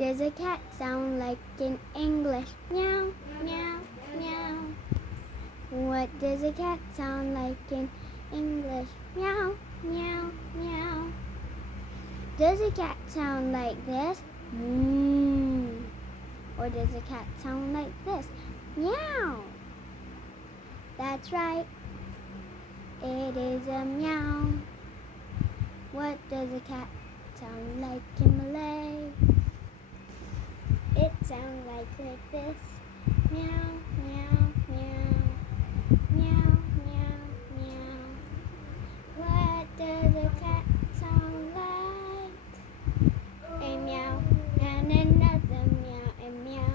does a cat sound like in English? Meow, meow, meow. What does a cat sound like in English? Meow, meow, meow. Does a cat sound like this? Mm. Or does a cat sound like this? Meow. That's right. It is a meow. What does a cat sound like in Malay? It sounds like this. Meow, meow, meow. Meow, meow, meow. What does a cat sound like? A meow and another meow, a meow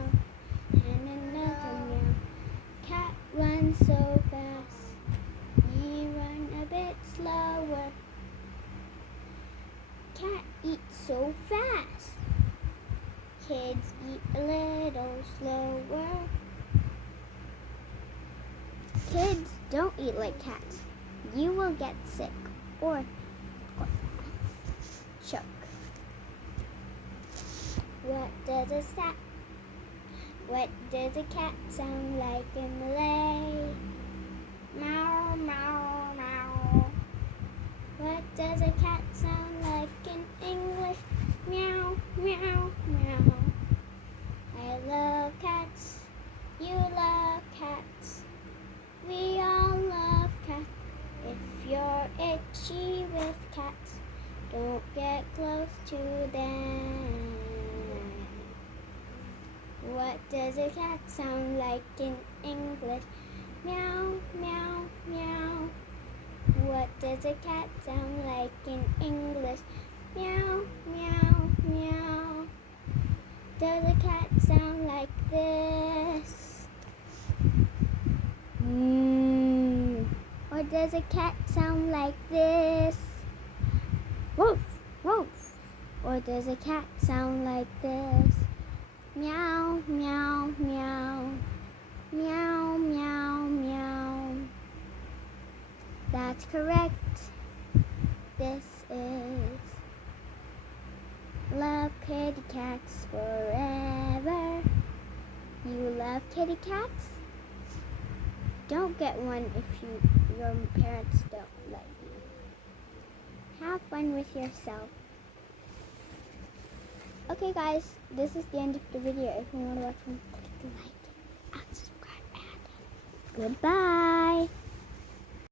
and another meow. Cat runs so fast, we run a bit slower. Cat eats so fast, kids eat a little slower. Kids don't eat like cats. You will get sick or choke. What does a cat sound like in Malay? Meow, meow, meow. What does a cat sound like in English? Meow, meow, meow. I love cats. You love cats. We all love cats. If you're itchy with cats, don't get close to them. What does a cat sound like in English? Meow, meow, meow. What does a cat sound like in English? Meow, meow, meow. Does a cat sound like this? Or does a cat sound like this? Woof, woof. Or does a cat sound like this? Meow, meow, meow. Meow, meow, meow. That's correct. This is Love Kitty Cats Forever. You love kitty cats? Don't get one if your parents don't let you. Have fun with yourself. Okay guys, this is the end of the video. If you want to watch more, click the like and subscribe and goodbye.